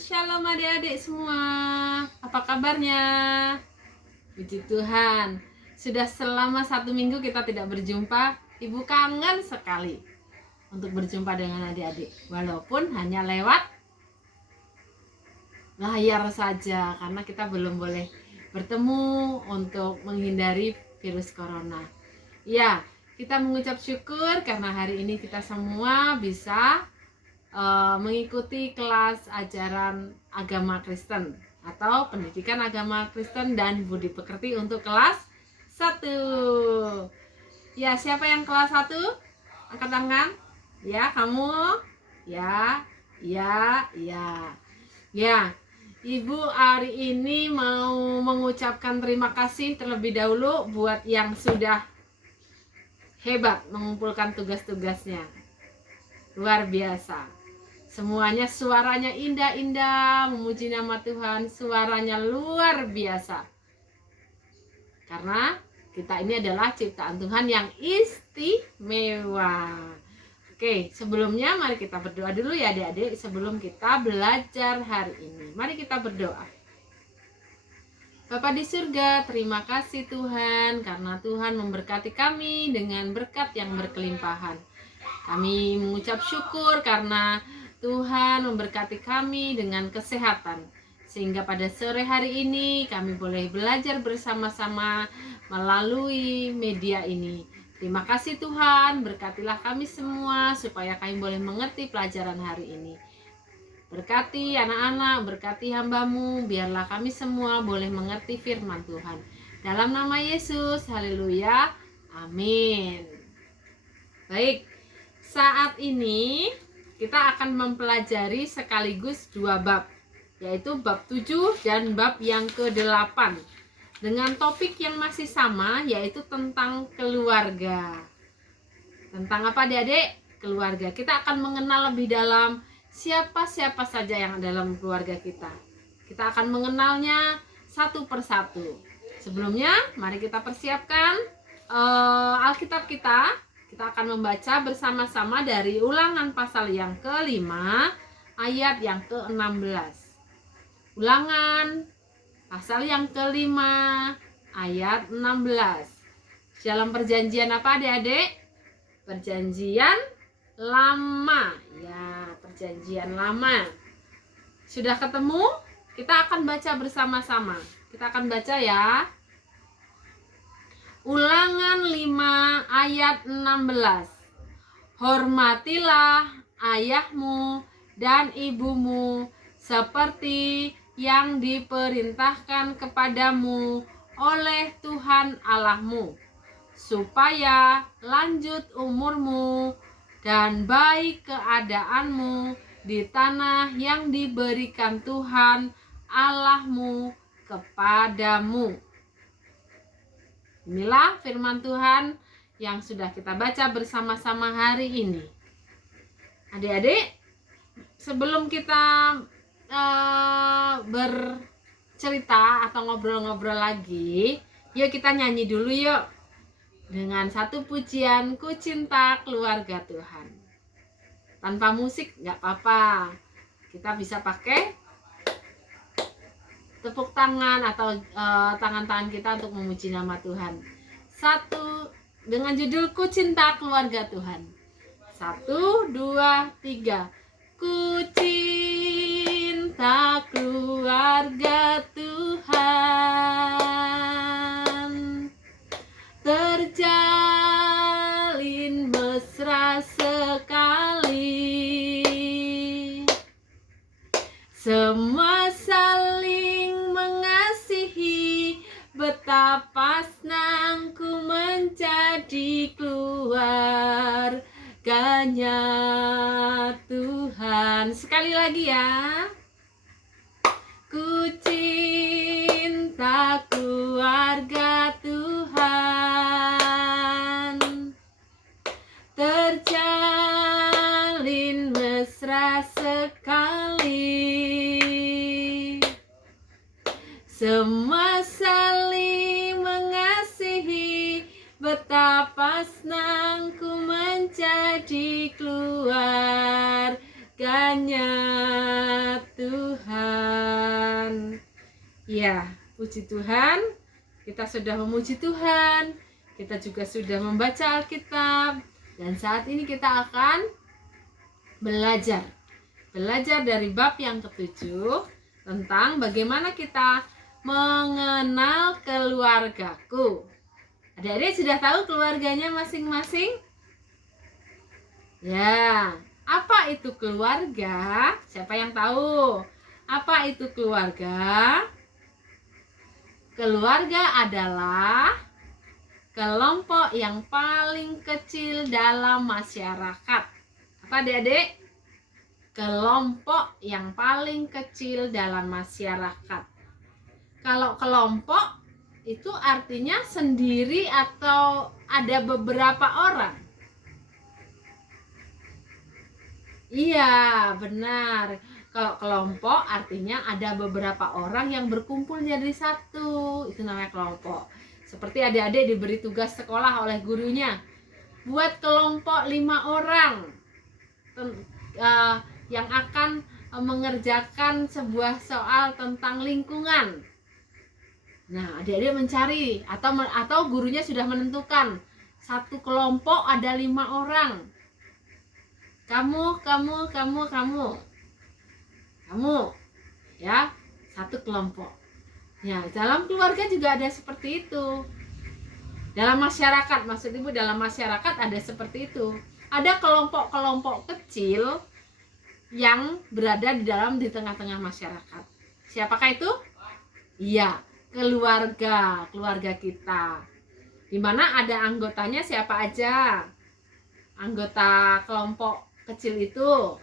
Shalom adik-adik semua. Apa kabarnya? Puji Tuhan. Sudah selama 1 minggu kita tidak berjumpa. Ibu kangen sekali untuk berjumpa dengan adik-adik. Walaupun hanya lewat layar saja, karena kita belum boleh bertemu untuk menghindari virus corona. Ya, kita mengucap syukur karena hari ini kita semua bisa mengikuti kelas ajaran agama Kristen atau pendidikan agama Kristen dan budi pekerti untuk kelas 1. Ya, siapa yang kelas 1? Angkat tangan. Ya, kamu. Ya. Ya, Ibu hari ini mau mengucapkan terima kasih terlebih dahulu buat yang sudah hebat mengumpulkan tugas-tugasnya. Luar biasa. Semuanya suaranya indah-indah, memuji nama Tuhan, suaranya luar biasa. Karena kita ini adalah ciptaan Tuhan yang istimewa. Oke, sebelumnya mari kita berdoa dulu ya adik-adik sebelum kita belajar hari ini. Mari kita berdoa. Bapa di surga, terima kasih Tuhan karena Tuhan memberkati kami dengan berkat yang berkelimpahan. Kami mengucap syukur karena Tuhan memberkati kami dengan kesehatan, sehingga pada sore hari ini kami boleh belajar bersama-sama melalui media ini. Terima kasih Tuhan, berkatilah kami semua supaya kami boleh mengerti pelajaran hari ini. Berkati anak-anak, berkati hamba-Mu, biarlah kami semua boleh mengerti firman Tuhan. Dalam nama Yesus, haleluya, amin. Baik, saat ini kita akan mempelajari sekaligus 2 bab, yaitu bab 7 dan bab yang ke-8 dengan topik yang masih sama, yaitu tentang keluarga. Tentang apa adik-adik? Keluarga. Kita akan mengenal lebih dalam siapa-siapa saja yang dalam keluarga kita. Kita akan mengenalnya satu persatu. Sebelumnya, mari kita persiapkan Alkitab kita. Kita akan membaca bersama-sama dari Ulangan pasal yang ke-5 ayat yang ke-16. Ulangan pasal yang ke-5 ayat 16. Dalam perjanjian apa adik-adik? Perjanjian lama. Ya, perjanjian lama. Sudah ketemu? Kita akan baca bersama-sama. Kita akan baca ya. Ulangan 5 ayat 16. Hormatilah ayahmu dan ibumu seperti yang diperintahkan kepadamu oleh Tuhan Allahmu, supaya lanjut umurmu dan baik keadaanmu di tanah yang diberikan Tuhan Allahmu kepadamu. Inilah firman Tuhan yang sudah kita baca bersama-sama hari ini. Adik-adik, sebelum kita bercerita atau ngobrol-ngobrol lagi, yuk kita nyanyi dulu yuk. Dengan satu pujian, Ku Cinta Keluarga Tuhan. Tanpa musik nggak apa-apa. Kita bisa pakai tepuk tangan atau tangan-tangan kita untuk memuji nama Tuhan. Satu, dengan judul Ku Cinta Keluarga Tuhan. 1, 2, 3. Ku cinta keluarga Tuhan, terjalin mesra sekali, semua saling mengasihi, betapa senangku menjadi keluarganya Tuhan. Sekali lagi ya. Ku cinta keluarga Tuhan, terjalin mesra sekali, semua saling mengasihi, betapa senangku menjadi keluarganya Tuhan. Ya, puji Tuhan, kita sudah memuji Tuhan, kita juga sudah membaca Alkitab, dan saat ini kita akan belajar dari bab yang ke-7 tentang bagaimana kita mengenal keluargaku. Adik-adik sudah tahu keluarganya masing-masing? Ya, apa itu keluarga? Siapa yang tahu? Apa itu keluarga? Keluarga adalah kelompok yang paling kecil dalam masyarakat. Apa adik-adik? Kelompok yang paling kecil dalam masyarakat. Kalau kelompok itu artinya sendiri atau ada beberapa orang? Iya, benar. Kalau kelompok artinya ada beberapa orang yang berkumpul jadi satu. Itu namanya kelompok. Seperti adik-adik diberi tugas sekolah oleh gurunya, buat kelompok 5 orang yang akan mengerjakan sebuah soal tentang lingkungan. Nah, adik-adik mencari atau gurunya sudah menentukan satu kelompok ada 5 orang. Kamu, ya, satu kelompok. Ya, dalam keluarga juga ada seperti itu. Dalam masyarakat, maksud ibu dalam masyarakat ada seperti itu. Ada kelompok-kelompok kecil yang berada di tengah-tengah masyarakat. Siapakah itu? Iya, keluarga kita. Di mana ada anggotanya siapa aja? Anggota kelompok kecil itu.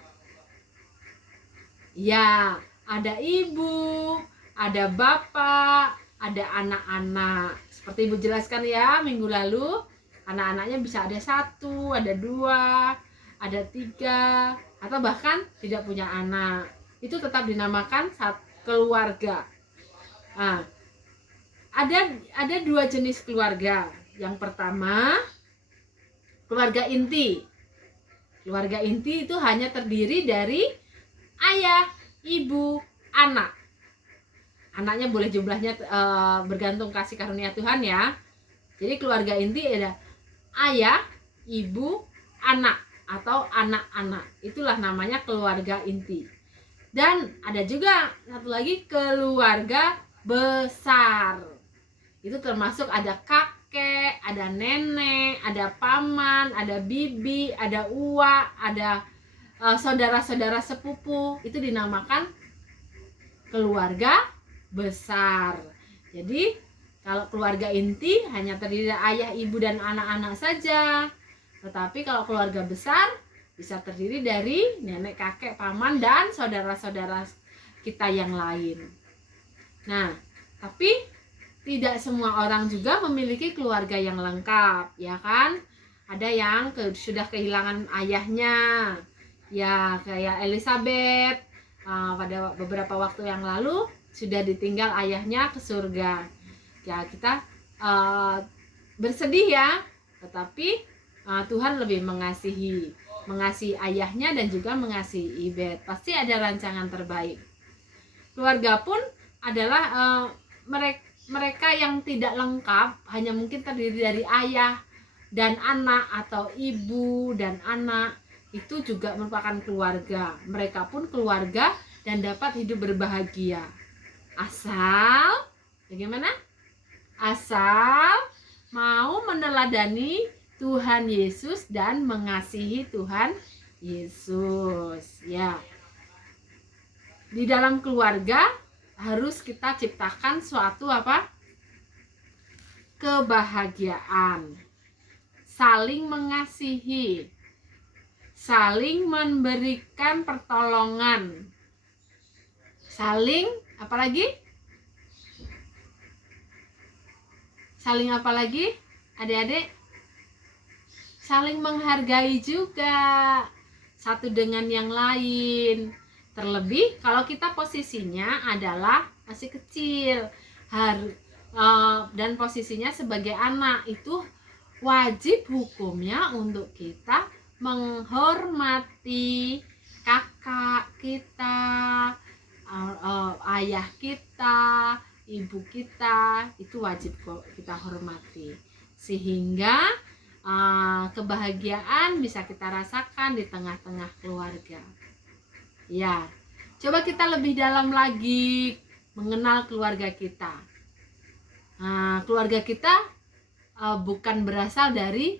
Ya, ada ibu, ada bapak, ada anak-anak. Seperti ibu jelaskan ya minggu lalu, anak-anaknya bisa ada 1, ada 2, ada 3, atau bahkan tidak punya anak. Itu tetap dinamakan keluarga. Nah, ada 2 jenis keluarga. Yang pertama, keluarga inti. Keluarga inti itu hanya terdiri dari ayah, ibu, anak. Anaknya boleh jumlahnya bergantung kasih karunia Tuhan ya. Jadi keluarga inti ada ayah, ibu, anak atau anak-anak. Itulah namanya keluarga inti. Dan ada juga satu lagi keluarga besar. Itu termasuk ada kakek, ada nenek, ada paman, ada bibi, ada uak, ada saudara-saudara sepupu. Itu dinamakan keluarga besar. Jadi kalau keluarga inti hanya terdiri dari ayah, ibu, dan anak-anak saja. Tetapi kalau keluarga besar bisa terdiri dari nenek, kakek, paman, dan saudara-saudara kita yang lain. Nah, tapi tidak semua orang juga memiliki keluarga yang lengkap, ya kan? Ada yang sudah kehilangan ayahnya. Ya, kayak Elizabeth pada beberapa waktu yang lalu sudah ditinggal ayahnya ke surga. Ya, kita bersedih ya, tetapi Tuhan lebih mengasihi ayahnya dan juga mengasihi Ibet. Pasti ada rancangan terbaik. Keluarga pun adalah mereka yang tidak lengkap, hanya mungkin terdiri dari ayah dan anak atau ibu dan anak. Itu juga merupakan keluarga. Mereka pun keluarga dan dapat hidup berbahagia. Asal bagaimana? Asal mau meneladani Tuhan Yesus dan mengasihi Tuhan Yesus. Ya. Di dalam keluarga harus kita ciptakan suatu kebahagiaan. Saling mengasihi. Saling memberikan pertolongan, saling apalagi adik-adik, saling menghargai juga satu dengan yang lain. Terlebih kalau kita posisinya adalah masih kecil dan posisinya sebagai anak, itu wajib hukumnya untuk kita menghormati kakak kita, ayah kita, ibu kita itu wajib kita hormati, sehingga kebahagiaan bisa kita rasakan di tengah-tengah keluarga. Ya, coba kita lebih dalam lagi mengenal keluarga kita. Keluarga kita bukan berasal dari,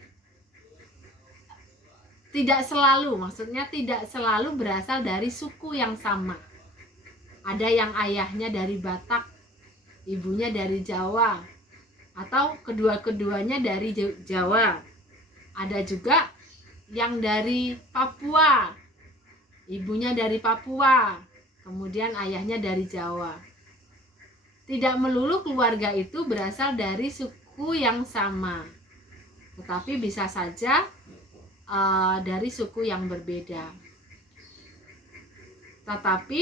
tidak selalu berasal dari suku yang sama. Ada yang ayahnya dari Batak, ibunya dari Jawa, atau kedua-keduanya dari Jawa. Ada juga yang dari Papua, ibunya dari Papua, kemudian ayahnya dari Jawa. Tidak melulu keluarga itu berasal dari suku yang sama, tetapi bisa saja dari suku yang berbeda. Tetapi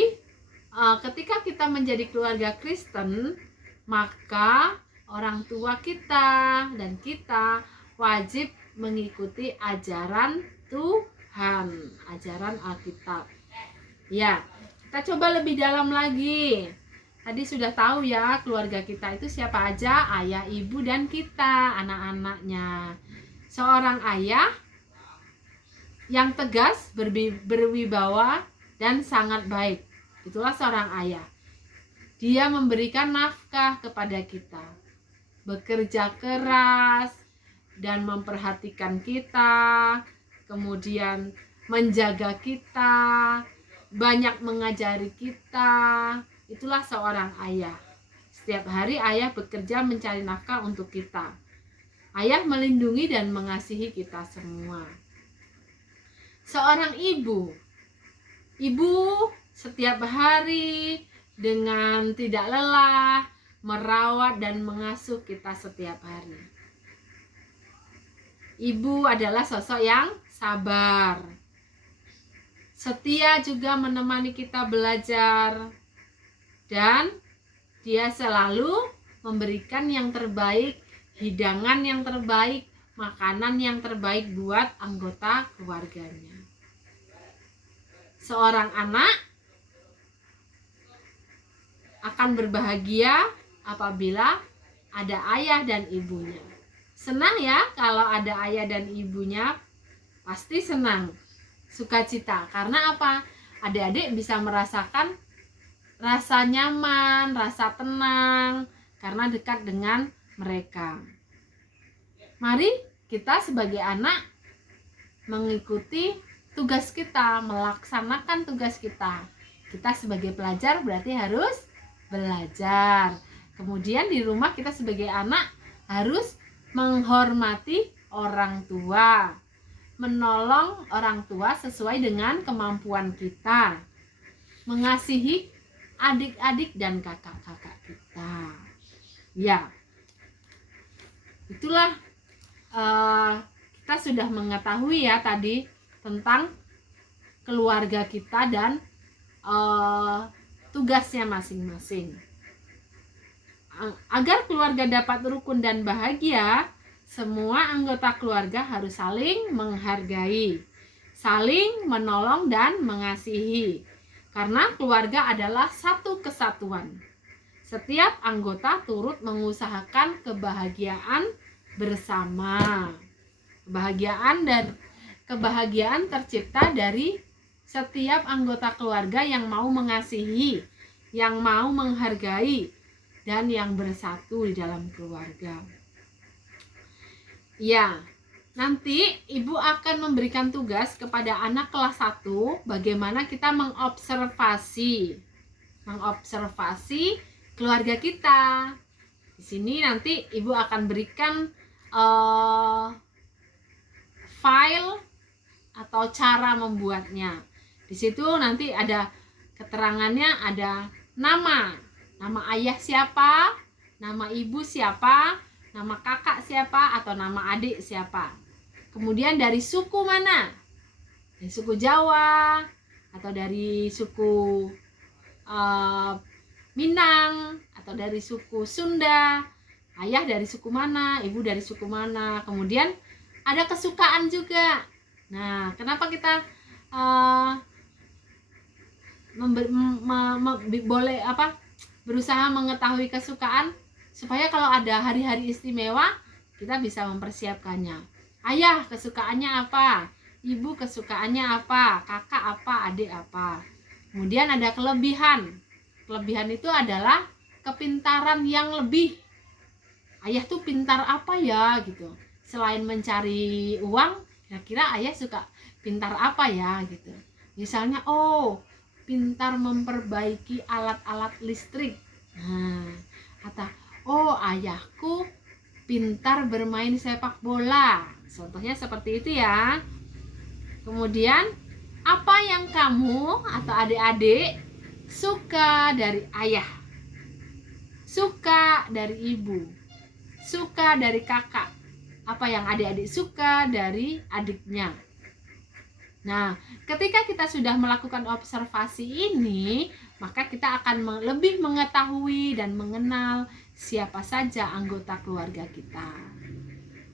ketika kita menjadi keluarga Kristen, maka orang tua kita dan kita wajib mengikuti ajaran Tuhan, ajaran Alkitab. Ya, kita coba lebih dalam lagi. Tadi sudah tahu ya, keluarga kita itu siapa aja, ayah, ibu, dan kita, anak-anaknya. Seorang ayah yang tegas, berwibawa, dan sangat baik. Itulah seorang ayah. Dia memberikan nafkah kepada kita, bekerja keras dan memperhatikan kita, kemudian menjaga kita, banyak mengajari kita. Itulah seorang ayah. Setiap hari ayah bekerja mencari nafkah untuk kita. Ayah melindungi dan mengasihi kita semua. Seorang ibu setiap hari dengan tidak lelah merawat dan mengasuh kita setiap hari. Ibu adalah sosok yang sabar, setia juga menemani kita belajar, dan dia selalu memberikan yang terbaik, hidangan yang terbaik, makanan yang terbaik buat anggota keluarganya. Seorang anak akan berbahagia apabila ada ayah dan ibunya. Senang ya kalau ada ayah dan ibunya, pasti senang, sukacita. Karena apa? Adik-adik bisa merasakan rasa nyaman, rasa tenang karena dekat dengan mereka. Mari kita sebagai anak mengikuti tugas kita, melaksanakan tugas kita. Kita sebagai pelajar berarti harus belajar. Kemudian di rumah kita sebagai anak harus menghormati orang tua, menolong orang tua sesuai dengan kemampuan kita, mengasihi adik-adik dan kakak-kakak kita. Ya, itulah kita sudah mengetahui ya tadi tentang keluarga kita dan tugasnya masing-masing. Agar keluarga dapat rukun dan bahagia, semua anggota keluarga harus saling menghargai, saling menolong dan mengasihi. Karena keluarga adalah satu kesatuan. Setiap anggota turut mengusahakan kebahagiaan bersama. Kebahagiaan tercipta dari setiap anggota keluarga yang mau mengasihi, yang mau menghargai, dan yang bersatu di dalam keluarga. Ya, nanti ibu akan memberikan tugas kepada anak kelas 1 bagaimana kita mengobservasi keluarga kita. Di sini nanti ibu akan berikan file atau cara membuatnya. Di situ nanti ada keterangannya, ada nama ayah siapa, nama ibu siapa, nama kakak siapa, atau nama adik siapa. Kemudian dari suku mana? Dari suku Jawa atau dari suku Minang atau dari suku Sunda. Ayah dari suku mana, ibu dari suku mana. Kemudian ada kesukaan juga. Nah, kenapa kita boleh berusaha mengetahui kesukaan, supaya kalau ada hari-hari istimewa kita bisa mempersiapkannya. Ayah kesukaannya apa, ibu kesukaannya apa, kakak apa, adik apa. Kemudian ada kelebihan. Kelebihan itu adalah kepintaran yang lebih. Ayah tuh pintar apa ya gitu. Selain mencari uang, kira-kira ayah suka pintar apa ya gitu. Misalnya, pintar memperbaiki alat-alat listrik. Nah, atau ayahku pintar bermain sepak bola. Contohnya seperti itu ya. Kemudian, apa yang kamu atau adik-adik suka dari ayah, suka dari ibu, suka dari kakak? Apa yang adik-adik suka dari adiknya? Nah, ketika kita sudah melakukan observasi ini, maka kita akan lebih mengetahui dan mengenal siapa saja anggota keluarga kita.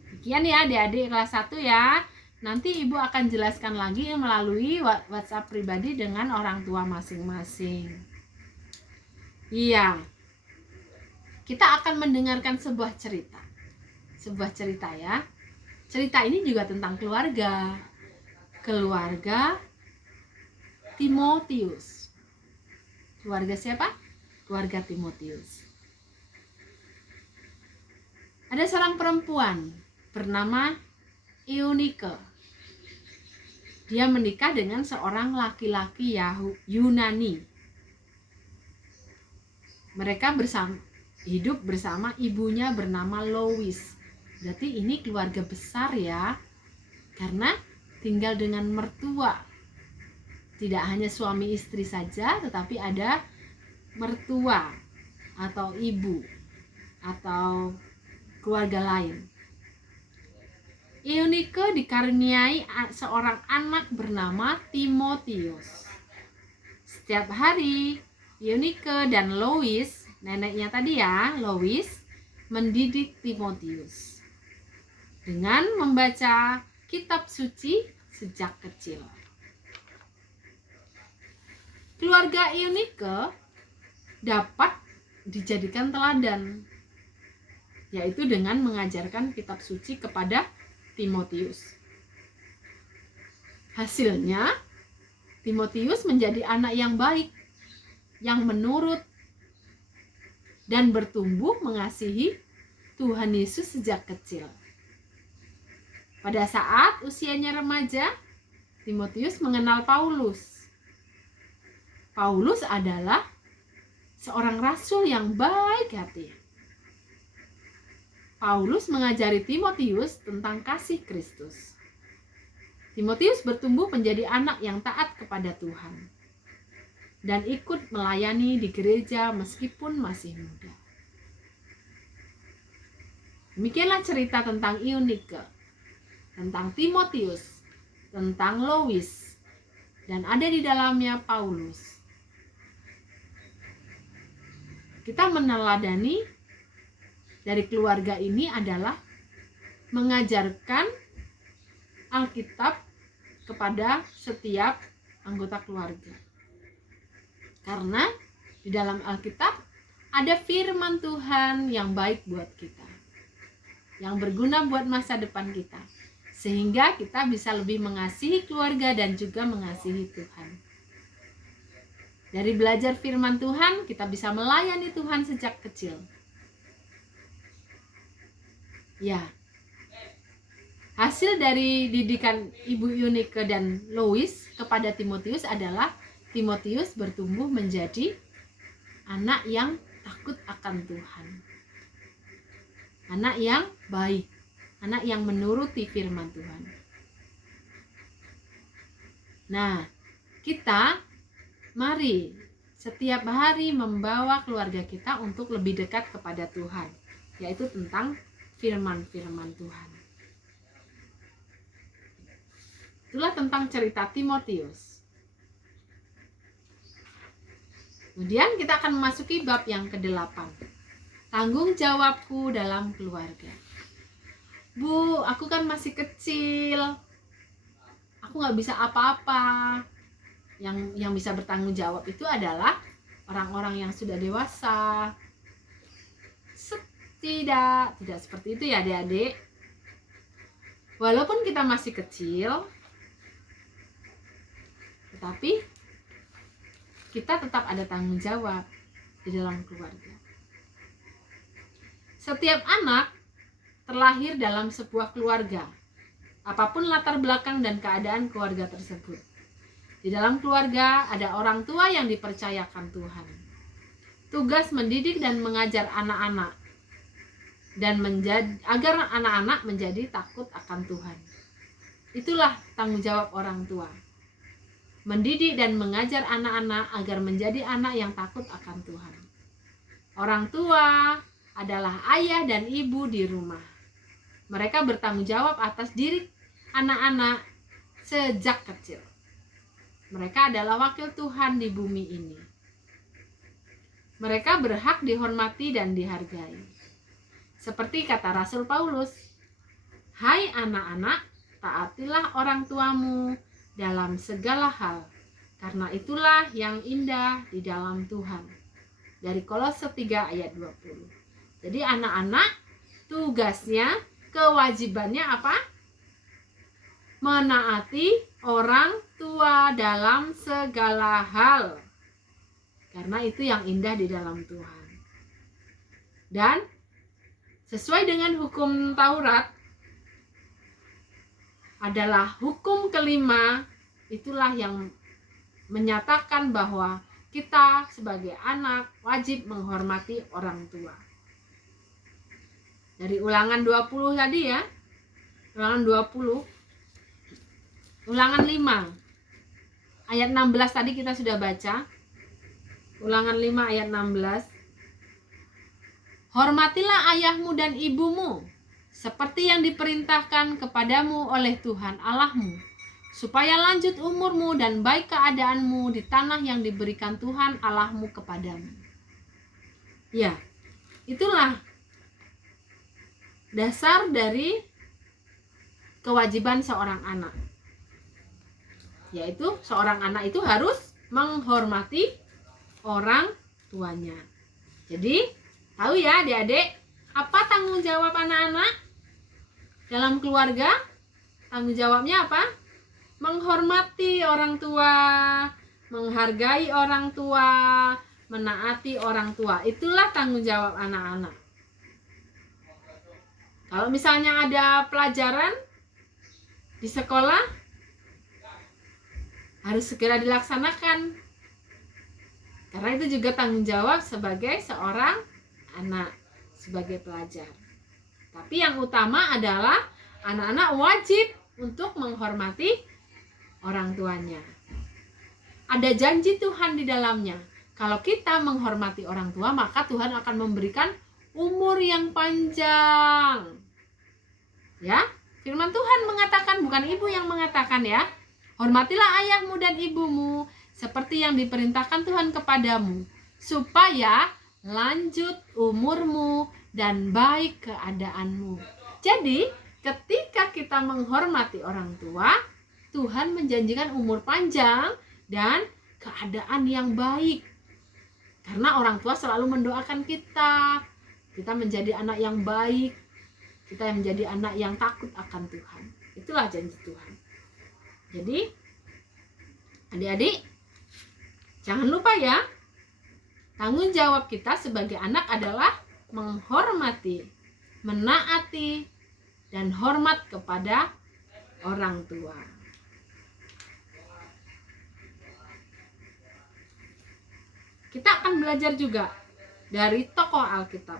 Demikian ya adik-adik kelas 1 ya. Nanti ibu akan jelaskan lagi melalui WhatsApp pribadi dengan orang tua masing-masing. Iya. Kita akan mendengarkan sebuah cerita. Sebuah cerita ya. Cerita ini juga tentang keluarga. Keluarga Timotius. Keluarga siapa? Keluarga Timotius. Ada seorang perempuan bernama Eunike. Dia menikah dengan seorang laki-laki Yunani. Mereka hidup bersama ibunya bernama Lois. Berarti ini keluarga besar ya. Karena tinggal dengan mertua. Tidak hanya suami istri saja, tetapi ada mertua atau ibu atau keluarga lain. Eunike dikaruniai seorang anak bernama Timotius. Setiap hari Eunike dan Lois, neneknya tadi ya, Lois, mendidik Timotius dengan membaca kitab suci sejak kecil. Keluarga Eunike dapat dijadikan teladan, yaitu dengan mengajarkan kitab suci kepada Timotius. Hasilnya, Timotius menjadi anak yang baik, yang menurut, dan bertumbuh mengasihi Tuhan Yesus sejak kecil. Pada saat usianya remaja, Timotius mengenal Paulus. Paulus adalah seorang rasul yang baik hati. Paulus mengajari Timotius tentang kasih Kristus. Timotius bertumbuh menjadi anak yang taat kepada Tuhan dan ikut melayani di gereja meskipun masih muda. Demikianlah cerita tentang Eunike, tentang Timotius, tentang Lois, dan ada di dalamnya Paulus. Kita meneladani dari keluarga ini adalah mengajarkan Alkitab kepada setiap anggota keluarga. Karena di dalam Alkitab ada firman Tuhan yang baik buat kita, yang berguna buat masa depan kita, sehingga kita bisa lebih mengasihi keluarga dan juga mengasihi Tuhan. Dari belajar firman Tuhan, kita bisa melayani Tuhan sejak kecil. Ya, hasil dari didikan Ibu Eunike dan Lois kepada Timotius adalah Timotius bertumbuh menjadi anak yang takut akan Tuhan, anak yang baik, anak yang menuruti firman Tuhan. Nah, kita mari setiap hari membawa keluarga kita untuk lebih dekat kepada Tuhan, yaitu tentang firman-firman Tuhan. Itulah tentang cerita Timotius. Kemudian kita akan memasuki bab yang ke-8. Tanggung jawabku dalam keluarga. Bu, aku kan masih kecil. Aku gak bisa apa-apa. Yang bisa bertanggung jawab itu adalah orang-orang yang sudah dewasa. Tidak seperti itu ya adik-adik. Walaupun kita masih kecil, tetapi kita tetap ada tanggung jawab di dalam keluarga. Setiap anak terlahir dalam sebuah keluarga, apapun latar belakang dan keadaan keluarga tersebut. Di dalam keluarga ada orang tua yang dipercayakan Tuhan. Tugas mendidik dan mengajar anak-anak dan agar anak-anak menjadi takut akan Tuhan. Itulah tanggung jawab orang tua. Mendidik dan mengajar anak-anak agar menjadi anak yang takut akan Tuhan. Orang tua adalah ayah dan ibu di rumah. Mereka bertanggung jawab atas diri anak-anak sejak kecil. Mereka adalah wakil Tuhan di bumi ini. Mereka berhak dihormati dan dihargai. Seperti kata Rasul Paulus, "Hai anak-anak, taatilah orang tuamu dalam segala hal, karena itulah yang indah di dalam Tuhan." Dari Kolose 3 ayat 20. Jadi anak-anak tugasnya, kewajibannya apa? Menaati orang tua dalam segala hal, karena itu yang indah di dalam Tuhan. Dan sesuai dengan hukum Taurat adalah hukum kelima, itulah yang menyatakan bahwa kita sebagai anak wajib menghormati orang tua. Dari Ulangan 20 tadi ya, Ulangan 20, Ulangan 5 ayat 16 tadi kita sudah baca. Ulangan 5 ayat 16. Hormatilah ayahmu dan ibumu, seperti yang diperintahkan kepadamu oleh Tuhan Allahmu, supaya lanjut umurmu dan baik keadaanmu di tanah yang diberikan Tuhan Allahmu kepadamu. Ya, itulah dasar dari kewajiban seorang anak. Yaitu seorang anak itu harus menghormati orang tuanya. Jadi tahu ya adik-adik, apa tanggung jawab anak-anak dalam keluarga? Tanggung jawabnya apa? Menghormati orang tua, menghargai orang tua, menaati orang tua. Itulah tanggung jawab anak-anak. Kalau misalnya ada pelajaran di sekolah, harus segera dilaksanakan. Karena itu juga tanggung jawab sebagai seorang anak, sebagai pelajar. Tapi yang utama adalah anak-anak wajib untuk menghormati orang tuanya. Ada janji Tuhan di dalamnya. Kalau kita menghormati orang tua, maka Tuhan akan memberikan umur yang panjang. Ya, firman Tuhan mengatakan, bukan ibu yang mengatakan ya. Hormatilah ayahmu dan ibumu seperti yang diperintahkan Tuhan kepadamu, supaya lanjut umurmu dan baik keadaanmu. Jadi ketika kita menghormati orang tua, Tuhan menjanjikan umur panjang dan keadaan yang baik. Karena orang tua selalu mendoakan kita menjadi anak yang baik, kita menjadi anak yang takut akan Tuhan. Itulah janji Tuhan. Jadi adik-adik, jangan lupa ya, tanggung jawab kita sebagai anak adalah menghormati, menaati, dan hormat kepada orang tua. Kita akan belajar juga dari tokoh Alkitab,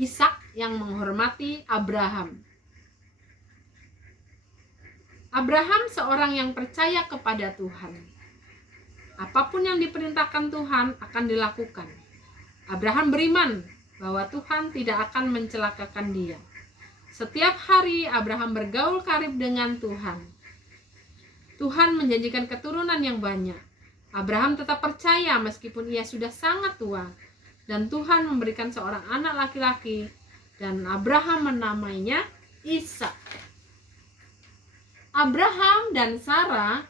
Ishak yang menghormati Abraham. Abraham seorang yang percaya kepada Tuhan. Apapun yang diperintahkan Tuhan akan dilakukan. Abraham beriman bahwa Tuhan tidak akan mencelakakan dia. Setiap hari Abraham bergaul karib dengan Tuhan. Tuhan menjanjikan keturunan yang banyak. Abraham tetap percaya meskipun ia sudah sangat tua. Dan Tuhan memberikan seorang anak laki-laki. Dan Abraham menamainya Ishak. Abraham dan Sarah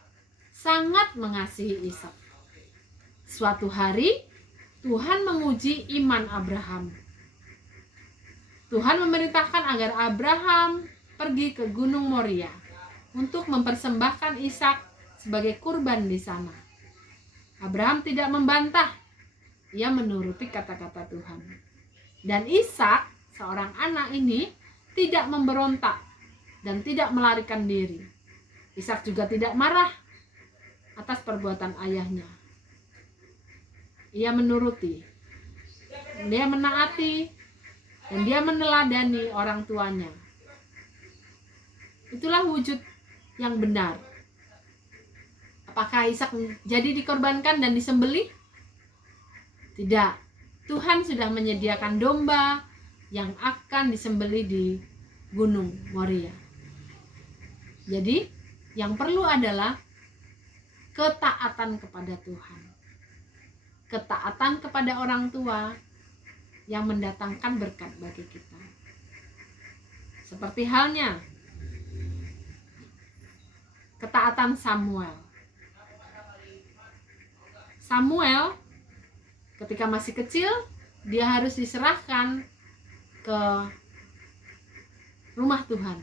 sangat mengasihi Ishak. Suatu hari Tuhan menguji iman Abraham. Tuhan memerintahkan agar Abraham pergi ke Gunung Moria untuk mempersembahkan Ishak sebagai kurban di sana. Abraham tidak membantah, ia menuruti kata-kata Tuhan. Dan Ishak, seorang anak ini, tidak memberontak dan tidak melarikan diri. Ishak juga tidak marah atas perbuatan ayahnya. Ia menuruti, dia menaati, dan dia meneladani orang tuanya. Itulah wujud yang benar. Apakah Ishak jadi dikorbankan dan disembelih? Tidak. Tuhan sudah menyediakan domba yang akan disembelih di Gunung Moria. Jadi, yang perlu adalah ketaatan kepada Tuhan. Ketaatan kepada orang tua yang mendatangkan berkat bagi kita. Seperti halnya ketaatan Samuel. Samuel ketika masih kecil, dia harus diserahkan ke rumah Tuhan.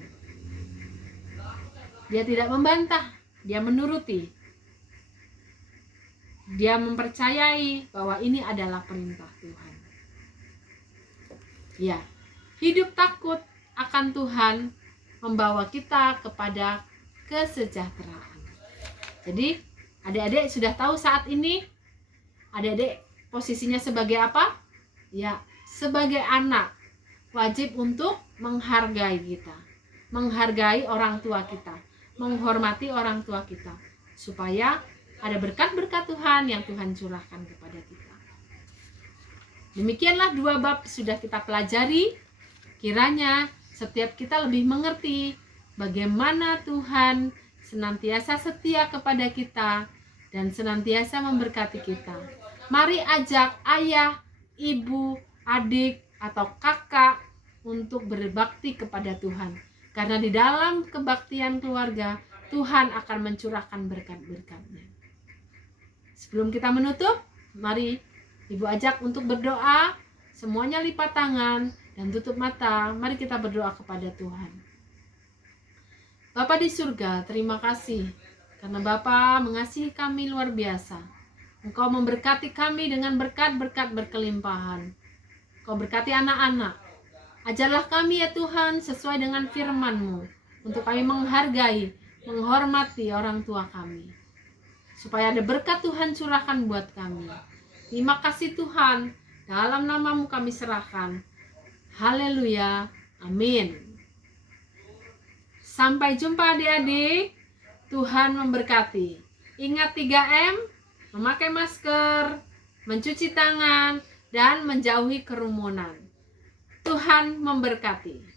Dia tidak membantah, dia menuruti. Dia mempercayai bahwa ini adalah perintah Tuhan. Ya, hidup takut akan Tuhan membawa kita kepada kesejahteraan. Jadi, adik-adik sudah tahu saat ini adik-adik posisinya sebagai apa? Ya, sebagai anak wajib untuk menghargai kita, menghargai orang tua kita, menghormati orang tua kita, supaya ada berkat-berkat Tuhan yang Tuhan curahkan kepada kita. Demikianlah 2 bab sudah kita pelajari. Kiranya setiap kita lebih mengerti bagaimana Tuhan senantiasa setia kepada kita dan senantiasa memberkati kita. Mari ajak ayah, ibu, adik, atau kakak untuk berbakti kepada Tuhan. Karena di dalam kebaktian keluarga, Tuhan akan mencurahkan berkat-berkat-Nya. Sebelum kita menutup, mari Ibu ajak untuk berdoa. Semuanya lipat tangan dan tutup mata. Mari kita berdoa kepada Tuhan. Bapa di surga, terima kasih karena Bapa mengasihi kami luar biasa. Engkau memberkati kami dengan berkat-berkat berkelimpahan. Engkau berkati anak-anak. Ajarlah kami ya Tuhan sesuai dengan firman-Mu, untuk kami menghargai, menghormati orang tua kami. Supaya ada berkat Tuhan curahkan buat kami. Terima kasih Tuhan, dalam nama-Mu kami serahkan. Haleluya, amin. Sampai jumpa adik-adik. Tuhan memberkati. Ingat 3M, memakai masker, mencuci tangan, dan menjauhi kerumunan. Tuhan memberkati.